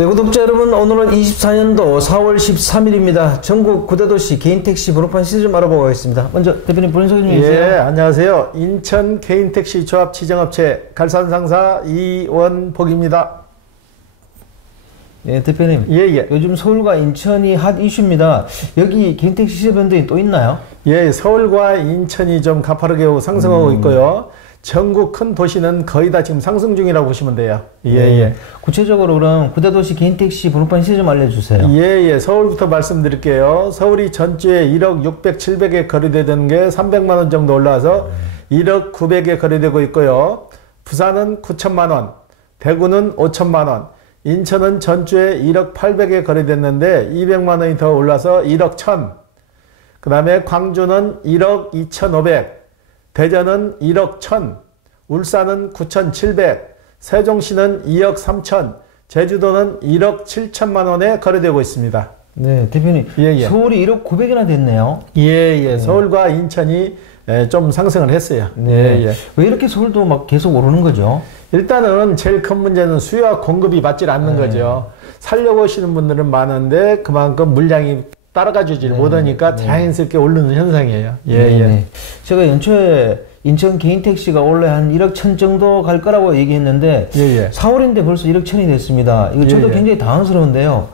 네, 구독자 여러분, 오늘은 24년도 4월 13일입니다. 전국 9대도시 개인택시 번호판 시세 좀 알아보고 가겠습니다. 먼저 대표님 본인 소개 좀 해주세요. 예, 안녕하세요. 인천 개인택시 조합 지정업체 갈산상사 이원복입니다. 예, 대표님. 예. 요즘 서울과 인천이 핫 이슈입니다. 여기 개인택시 시세 변동이 또 있나요? 예, 서울과 인천이 좀 가파르게 상승하고 있고요. 전국 큰 도시는 거의 다 지금 상승 중이라고 보시면 돼요. 예. 구체적으로 그럼 9대도시 개인택시 번호판 시세 좀 알려주세요. 예. 서울부터 말씀드릴게요. 서울이 전주에 1억 600, 700에 거래되던 게 300만원 정도 올라와서 1억 900에 거래되고 있고요. 부산은 9천만원, 대구는 5천만원, 인천은 전주에 1억 800에 거래됐는데 200만원이 더 올라서 1억 1000, 그 다음에 광주는 1억 2500, 대전은 1억 1000, 울산은 9700, 세종시는 2억 3000, 제주도는 1억 7천만원에 거래되고 있습니다. 네, 대표님. 예. 서울이 1억 900이나 됐네요. 예. 서울과 인천이 좀 상승을 했어요. 네. 예. 왜 이렇게 서울도 막 계속 오르는 거죠? 일단은 제일 큰 문제는 수요와 공급이 맞질 않는 거죠. 살려고 오시는 분들은 많은데 그만큼 물량이 따라가주질 못하니까 자연스럽게 오르는 현상이에요. 예. 제가 연초에 인천 개인택시가 원래 한 1억 1000 정도 갈 거라고 얘기했는데 4월인데 벌써 1억 1000이 됐습니다. 이거 저도 굉장히 당황스러운데요.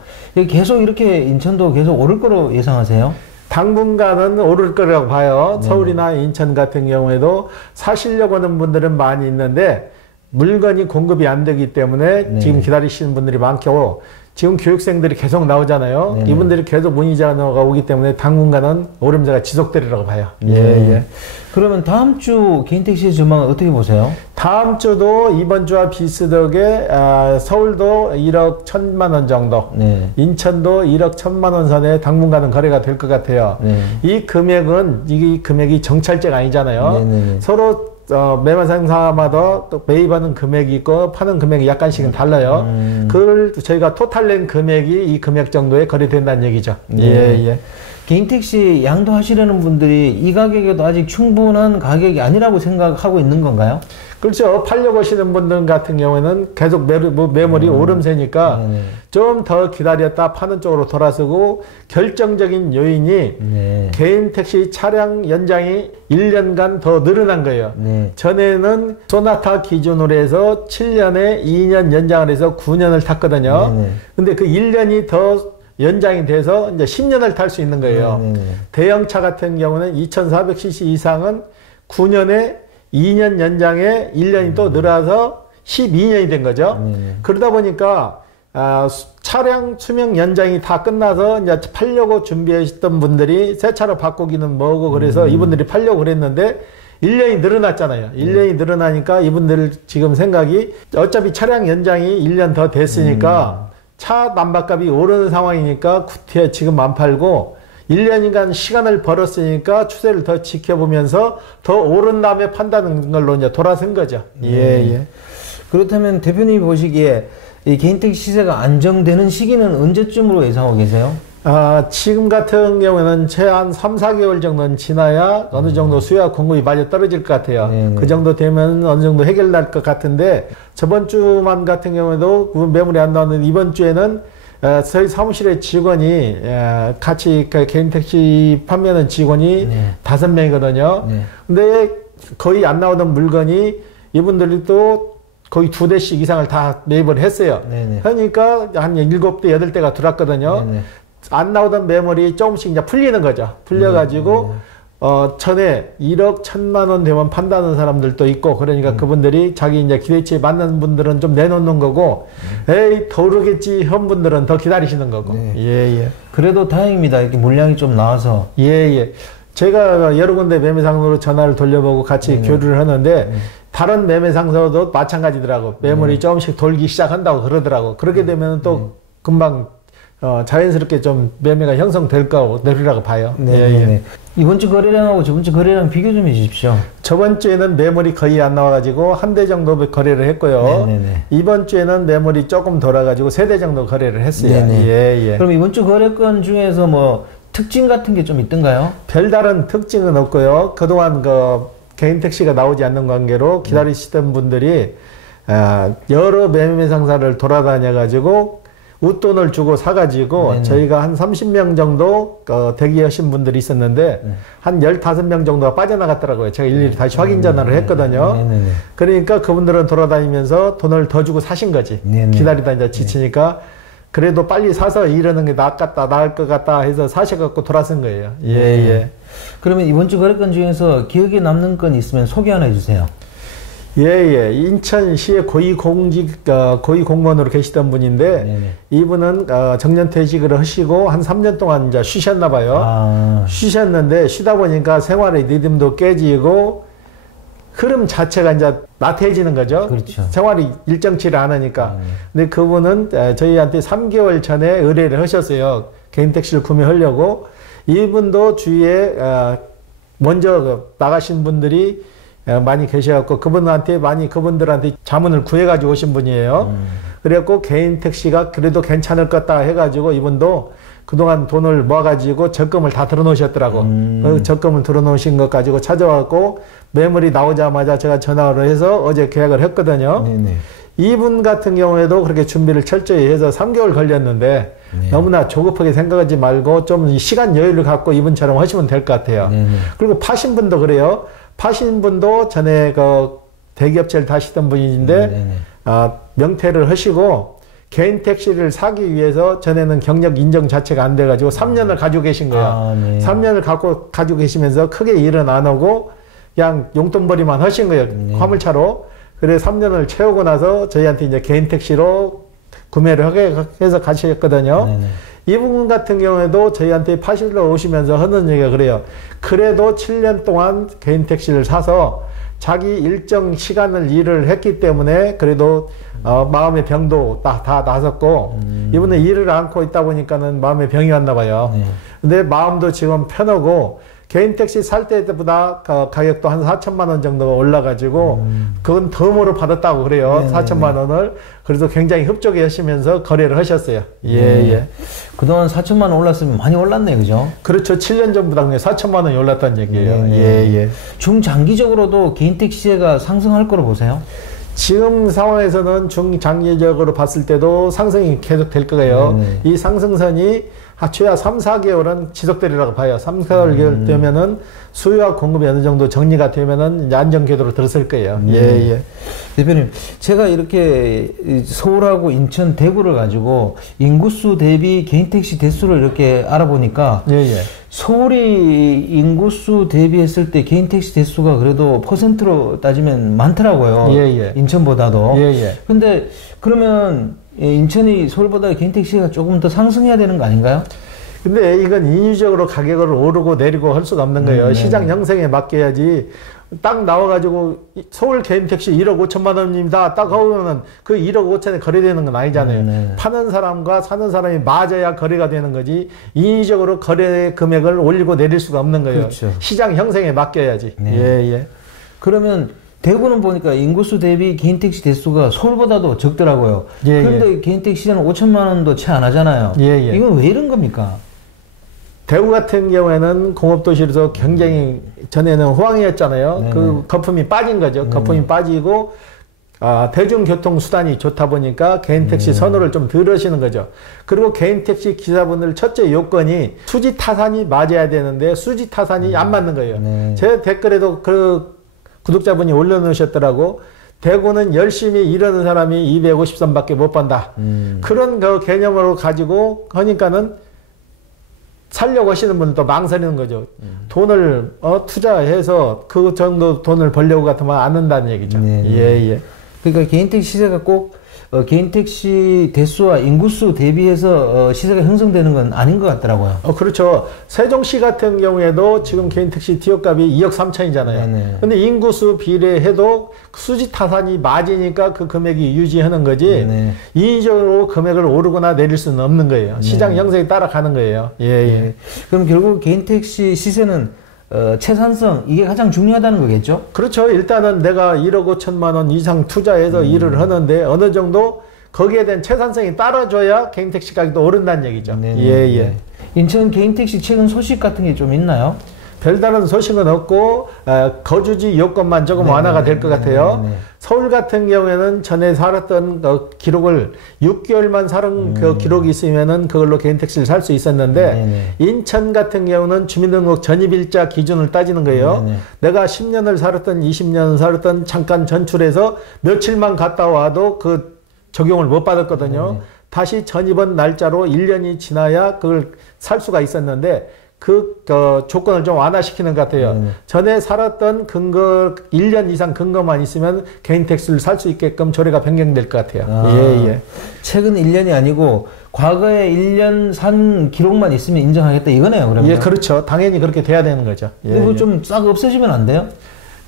계속 이렇게 인천도 계속 오를 거로 예상하세요? 당분간은 오를 거라고 봐요. 서울이나 인천 같은 경우에도 사시려고 하는 분들은 많이 있는데 물건이 공급이 안 되기 때문에 지금 기다리시는 분들이 많고, 지금 교육생들이 계속 나오잖아요. 이분들이 계속 문의자가 오기 때문에 당분간은 오름세가 지속되리라고 봐요. 예. 그러면 다음 주 개인택시 전망은 어떻게 보세요? 다음 주도 이번 주와 비슷하게 서울도 1억 1000만원 정도, 인천도 1억 1000만원 선에 당분간은 거래가 될 것 같아요. 이 금액이 정찰제가 아니잖아요. 서로 매매 상사마다 또 매입하는 금액이 있고 파는 금액이 약간씩은 달라요. 그걸 저희가 토탈 낸 금액이 이 금액 정도에 거래된다는 얘기죠. 예. 개인택시 양도하시려는 분들이 이 가격에도 아직 충분한 가격이 아니라고 생각하고 있는 건가요? 그렇죠. 팔려고 하시는 분들 같은 경우에는 계속 매물이 오름세니까 좀 더 기다렸다 파는 쪽으로 돌아서고, 결정적인 요인이 개인택시 차량 연장이 1년간 더 늘어난 거예요. 전에는 소나타 기준으로 해서 7년에 2년 연장을 해서 9년을 탔거든요. 근데 그 1년이 더 연장이 돼서 이제 10년을 탈 수 있는 거예요. 대형차 같은 경우는 2400cc 이상은 9년에 2년 연장에 1년이 또 늘어서 12년이 된 거죠. 그러다 보니까 차량 수명 연장이 다 끝나서 이제 팔려고 준비하셨던 분들이 새 차로 바꾸기는 뭐고 그래서 이분들이 팔려고 그랬는데 1년이 늘어났잖아요. 1년이 늘어나니까 이분들 지금 생각이 어차피 차량 연장이 1년 더 됐으니까 차 남바값이 오르는 상황이니까 구태에 지금 안 팔고 1년간 시간을 벌었으니까 추세를 더 지켜보면서 더 오른 다음에 판다는 걸로 이제 돌아선 거죠. 예. 그렇다면 대표님이 보시기에 이 개인택시 시세가 안정되는 시기는 언제쯤으로 예상하고 계세요? 지금 같은 경우에는 최한 3, 4개월 정도는 지나야 어느 정도 수요와 공급이 많이 떨어질 것 같아요. 그 정도 되면 어느 정도 해결날 것 같은데, 저번 주만 같은 경우에도 매물이 안 나왔는데 이번 주에는 저희 사무실의 직원이 같이 개인택시 판매하는 직원이 5명이거든요. 근데 거의 안 나오던 물건이 이분들이 또 거의 2대씩 이상을 다 매입을 했어요. 그러니까 한 7대, 8대가 들어왔거든요. 안 나오던 매물이 조금씩 이제 풀리는 거죠. 풀려가지고, 전에 1억 1000만원 되면 판다는 사람들도 있고, 그러니까 그분들이 자기 이제 기대치에 맞는 분들은 좀 내놓는 거고, 에이, 더 오르겠지, 현 분들은 더 기다리시는 거고. 예. 그래도 다행입니다. 이렇게 물량이 좀 나와서. 예. 제가 여러 군데 매매상으로 전화를 돌려보고 같이 교류를 하는데, 다른 매매상사도 마찬가지더라고. 매물이 조금씩 돌기 시작한다고 그러더라고. 그렇게 되면 또 금방 자연스럽게 좀 매매가 형성될 거라고 봐요. 이번 주 거래량하고 저번 주 거래량 비교 좀 해주십시오. 저번 주에는 매물이 거의 안 나와가지고 1대 정도 거래를 했고요. 이번 주에는 매물이 조금 돌아가지고 3대 정도 거래를 했어요. 그럼 이번 주 거래건 중에서 뭐 특징 같은 게 좀 있던가요? 별다른 특징은 없고요. 그동안 개인택시가 나오지 않는 관계로 기다리시던 분들이 여러 매매 상사를 돌아다녀 가지고 웃돈을 주고 사가지고 네네. 저희가 한 30명 정도 대기하신 분들이 있었는데 네. 한 15명 정도가 빠져나갔더라고요. 제가 일일이 다시 확인 전화를 했거든요. 네네. 그러니까 그분들은 돌아다니면서 돈을 더 주고 사신 거지. 네네. 기다리다 이제 지치니까 그래도 빨리 사서 이러는 게 나을 것 같다 해서 사셔갖고 돌아선 거예요. 예, 예. 그러면 이번 주 거래건 중에서 기억에 남는 건 있으면 소개 하나 해주세요. 예, 예. 인천시의 고위공무원으로 계시던 분인데, 네네. 이분은, 정년퇴직을 하시고, 한 3년 동안 이제 쉬셨나봐요. 쉬셨는데, 쉬다 보니까 생활의 리듬도 깨지고, 흐름 자체가 이제 나태해지는 거죠. 그렇죠. 생활이 일정치를 않으니까. 근데 그분은 저희한테 3개월 전에 의뢰를 하셨어요. 개인 택시를 구매하려고. 이분도 주위에, 먼저 나가신 분들이 많이 계셔갖고 그분들한테 자문을 구해가지고 오신 분이에요. 그래갖고 개인 택시가 그래도 괜찮을 것 같다 해가지고 이분도 그동안 돈을 모아가지고 적금을 다 들어놓으셨더라고. 그 적금을 들어놓으신 것 가지고 찾아왔고 매물이 나오자마자 제가 전화를 해서 어제 계약을 했거든요. 네네. 이분 같은 경우에도 그렇게 준비를 철저히 해서 3개월 걸렸는데 네. 너무나 조급하게 생각하지 말고 좀 시간 여유를 갖고 이분처럼 하시면 될 것 같아요. 그리고 파신 분도 그래요. 파신 분도 전에 그 대기업체를 타시던 분인데 명퇴를 하시고 개인 택시를 사기 위해서 전에는 경력 인정 자체가 안 돼가지고 3년을 가지고 계신 거예요. 네. 3년을 가지고 계시면서 크게 일은 안 하고 그냥 용돈벌이만 하신 거예요. 네. 화물차로. 그래 3년을 채우고 나서 저희한테 이제 개인 택시로 구매를 하게 해서 가셨거든요. 네. 이분 같은 경우에도 저희한테 파실러 오시면서 하는 얘기가 그래요. 그래도 7년 동안 개인 택시를 사서 자기 일정 시간을 일을 했기 때문에 그래도 마음의 병도 다 나섰고 이분은 일을 않고 있다 보니까는 마음의 병이 왔나 봐요. 근데 마음도 지금 편하고 개인 택시 살 때보다 가격도 한 4천만 원 정도가 올라가지고 그건 덤으로 받았다고 그래요. 네네네. 4천만 원을. 그래서 굉장히 흡족해 하시면서 거래를 하셨어요. 예, 예. 그동안 4천만 원 올랐으면 많이 올랐네, 그죠? 그렇죠. 7년 전보다 4천만 원이 올랐다는 얘기예요. 네네. 예, 예. 중장기적으로도 개인 택시세가 상승할 거로 보세요? 지금 상황에서는 중장기적으로 봤을 때도 상승이 계속 될 거예요. 네네. 이 상승선이 최하 3, 4개월은 지속되리라고 봐요. 3, 4개월 되면은 수요와 공급이 어느 정도 정리가 되면은 이제 안정 궤도로 들어설 거예요. 예, 예. 대표님, 제가 이렇게 서울하고 인천, 대구를 가지고 인구수 대비 개인택시 대수를 이렇게 알아보니까 예, 예. 서울이 인구수 대비했을 때 개인택시 대수가 그래도 퍼센트로 따지면 많더라고요. 예, 예. 인천보다도. 예, 예. 근데 그러면 인천이 서울보다 개인택시가 조금 더 상승해야 되는 거 아닌가요? 근데 이건 인위적으로 가격을 오르고 내리고 할 수가 없는 거예요. 시장 형성에 맡겨야지. 딱 나와가지고 서울 개인택시 1억 5천만 원입니다. 딱 하면은 그 1억 5천에 거래되는 건 아니잖아요. 파는 사람과 사는 사람이 맞아야 거래가 되는 거지. 인위적으로 거래 금액을 올리고 내릴 수가 없는 거예요. 그렇죠. 시장 형성에 맡겨야지. 네. 예, 예. 그러면 대구는 보니까 인구수 대비 개인택시 대수가 서울보다도 적더라고요. 예, 그런데 예. 개인택시는 5천만 원도 채 안 하잖아요. 예, 예. 이건 왜 이런 겁니까? 대구 같은 경우에는 공업도시로서 굉장히 전에는 호황이었잖아요. 네네. 그 거품이 빠진 거죠. 거품이 빠지고 대중교통수단이 좋다 보니까 개인택시 선호를 좀 덜 하시는 거죠. 그리고 개인택시 기사분들 첫째 요건이 수지타산이 맞아야 되는데 수지타산이 안 맞는 거예요. 네. 제 댓글에도 그 구독자분이 올려놓으셨더라고. 대구는 열심히 일하는 사람이 250선밖에 못 번다. 그런 그 개념으로 가지고 하니까는 살려고 하시는 분도 망설이는 거죠. 돈을 투자해서 그 정도 돈을 벌려고 같으면 안 한다는 얘기죠. 네. 예, 예. 그러니까 개인택시 시세가 꼭 개인택시 대수와 인구수 대비해서 시세가 형성되는 건 아닌 것 같더라고요. 그렇죠. 세종시 같은 경우에도 지금 개인택시 티어값이 2억 3천이잖아요. 근데 인구수 비례해도 수지타산이 맞으니까 그 금액이 유지하는 거지. 네네. 인위적으로 금액을 오르거나 내릴 수는 없는 거예요. 시장 네네. 형성에 따라가는 거예요. 예, 예. 네. 그럼 결국 개인택시 시세는 채산성, 이게 가장 중요하다는 거겠죠? 그렇죠. 일단은 내가 1억 5천만 원 이상 투자해서 일을 하는데 어느 정도 거기에 대한 채산성이 따라줘야 개인택시 가격도 오른다는 얘기죠. 네네. 예, 예. 인천 개인택시 최근 소식 같은 게 좀 있나요? 별다른 소식은 없고 거주지 요건만 조금 네네. 완화가 될 것 같아요. 네네. 서울 같은 경우에는 전에 살았던 그 기록을 6개월만 살은 그 기록이 있으면은 그걸로 개인 택시를 살 수 있었는데 네네. 인천 같은 경우는 주민등록 전입일자 기준을 따지는 거예요. 네네. 내가 10년을 살았던 20년을 살았던 잠깐 전출해서 며칠만 갔다 와도 그 적용을 못 받았거든요. 네네. 다시 전입원 날짜로 1년이 지나야 그걸 살 수가 있었는데 그 조건을 좀 완화시키는 것 같아요. 전에 살았던 근거 1년 이상 근거만 있으면 개인 택시를 살 수 있게끔 조례가 변경될 것 같아요. 예. 최근 1년이 아니고 과거에 1년 산 기록만 있으면 인정하겠다 이거네요. 그러면. 예, 그렇죠. 당연히 그렇게 돼야 되는 거죠. 이거 좀 싹 없애지면 안 돼요?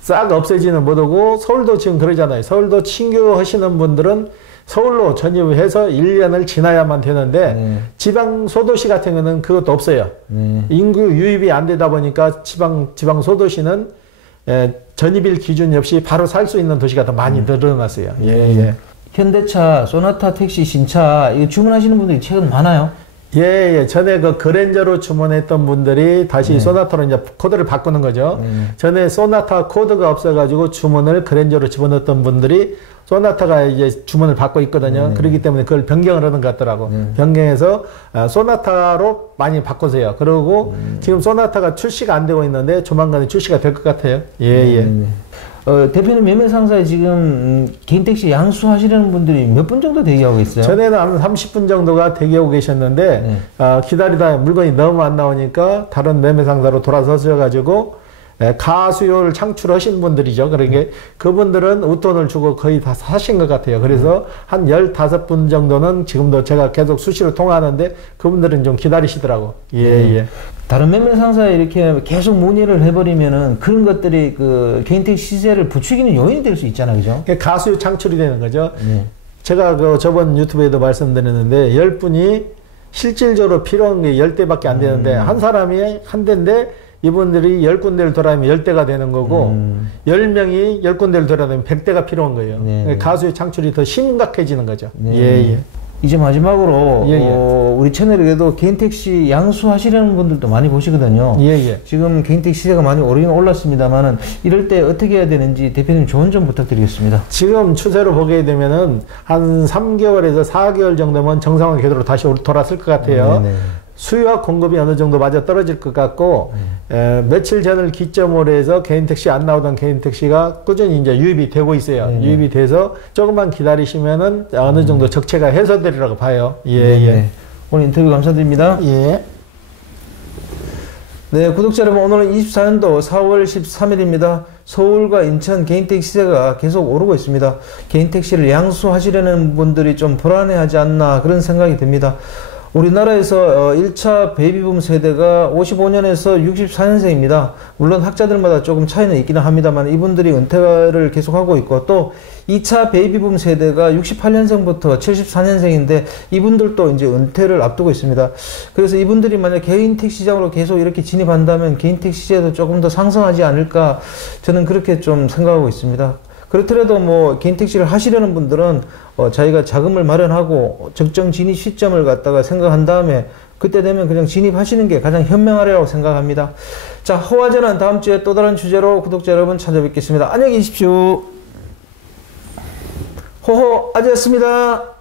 싹 없애지는 못하고 서울도 지금 그러잖아요. 서울도 신규 하시는 분들은 서울로 전입해서 1년을 지나야만 되는데 지방 소도시 같은 경우는 그것도 없어요. 인구 유입이 안 되다 보니까 지방 소도시는 전입일 기준 없이 바로 살 수 있는 도시가 더 많이 늘어났어요. 예. 현대차, 소나타 택시, 신차 이거 주문하시는 분들이 최근 많아요? 예. 전에 그 그랜저로 주문했던 분들이 다시 소나타로 이제 코드를 바꾸는 거죠. 전에 소나타 코드가 없어가지고 주문을 그랜저로 집어넣었던 분들이 소나타가 이제 주문을 받고 있거든요. 그렇기 때문에 그걸 변경을 하는 것 같더라고. 변경해서 소나타로 많이 바꾸세요. 그리고 지금 소나타가 출시가 안 되고 있는데 조만간에 출시가 될 것 같아요. 예. 대표님 매매상사에 지금 개인택시 양수하시려는 분들이 몇 분 정도 대기하고 있어요? 전에는 한 30분 정도가 대기하고 계셨는데 기다리다 물건이 너무 안 나오니까 다른 매매상사로 돌아서셔가지고 가수요를 창출하신 분들이죠. 그러니까 그분들은 웃돈을 주고 거의 다 사신 것 같아요. 그래서 한 15분 정도는 지금도 제가 계속 수시로 통화하는데 그분들은 좀 기다리시더라고. 예. 다른 매매 상사에 이렇게 계속 문의를 해버리면은 그런 것들이 그 개인택시 시세를 부추기는 요인이 될 수 있잖아요. 그죠? 가수요 창출이 되는 거죠. 제가 그 저번 유튜브에도 말씀드렸는데 10분이 실질적으로 필요한 게 10대밖에 안 되는데 한 사람이 한 대인데 이분들이 10군데를 돌아다니면 10대가 되는 거고 10명이 10군데를 돌아다니면 100대가 필요한 거예요. 가수의 창출이 더 심각해지는 거죠. 예. 이제 마지막으로 우리 채널에도 개인택시 양수하시려는 분들도 많이 보시거든요. 지금 개인택시 시세가 많이 오르긴 올랐습니다만은 이럴 때 어떻게 해야 되는지 대표님 조언 좀 부탁드리겠습니다. 지금 추세로 보게 되면은 한 3개월에서 4개월 정도면 정상화 궤도로 다시 돌아설 것 같아요. 수요와 공급이 어느 정도 맞아 떨어질 것 같고 며칠 전을 기점으로 해서 개인택시 안 나오던 개인택시가 꾸준히 이제 유입이 되고 있어요. 유입이 돼서 조금만 기다리시면은 어느 정도 적체가 해소되리라고 봐요. 오늘 인터뷰 감사드립니다. 네, 구독자 여러분, 오늘은 24년도 4월 13일입니다. 서울과 인천 개인택시 시세가 계속 오르고 있습니다. 개인택시를 양수하시려는 분들이 좀 불안해하지 않나 그런 생각이 듭니다. 우리나라에서 1차 베이비붐 세대가 55년에서 64년생입니다. 물론 학자들마다 조금 차이는 있기는 합니다만 이분들이 은퇴를 계속하고 있고 또 2차 베이비붐 세대가 68년생부터 74년생인데 이분들도 이제 은퇴를 앞두고 있습니다. 그래서 이분들이 만약 개인 택시장으로 계속 이렇게 진입한다면 개인 택시제도 조금 더 상승하지 않을까 저는 그렇게 좀 생각하고 있습니다. 그렇더라도 뭐 개인 택시를 하시려는 분들은 자기가 자금을 마련하고 적정 진입 시점을 갖다가 생각한 다음에 그때 되면 그냥 진입하시는 게 가장 현명하리라고 생각합니다. 자, 호화전환 다음 주에 또 다른 주제로 구독자 여러분 찾아뵙겠습니다. 안녕히 계십시오. 호호 아재였습니다.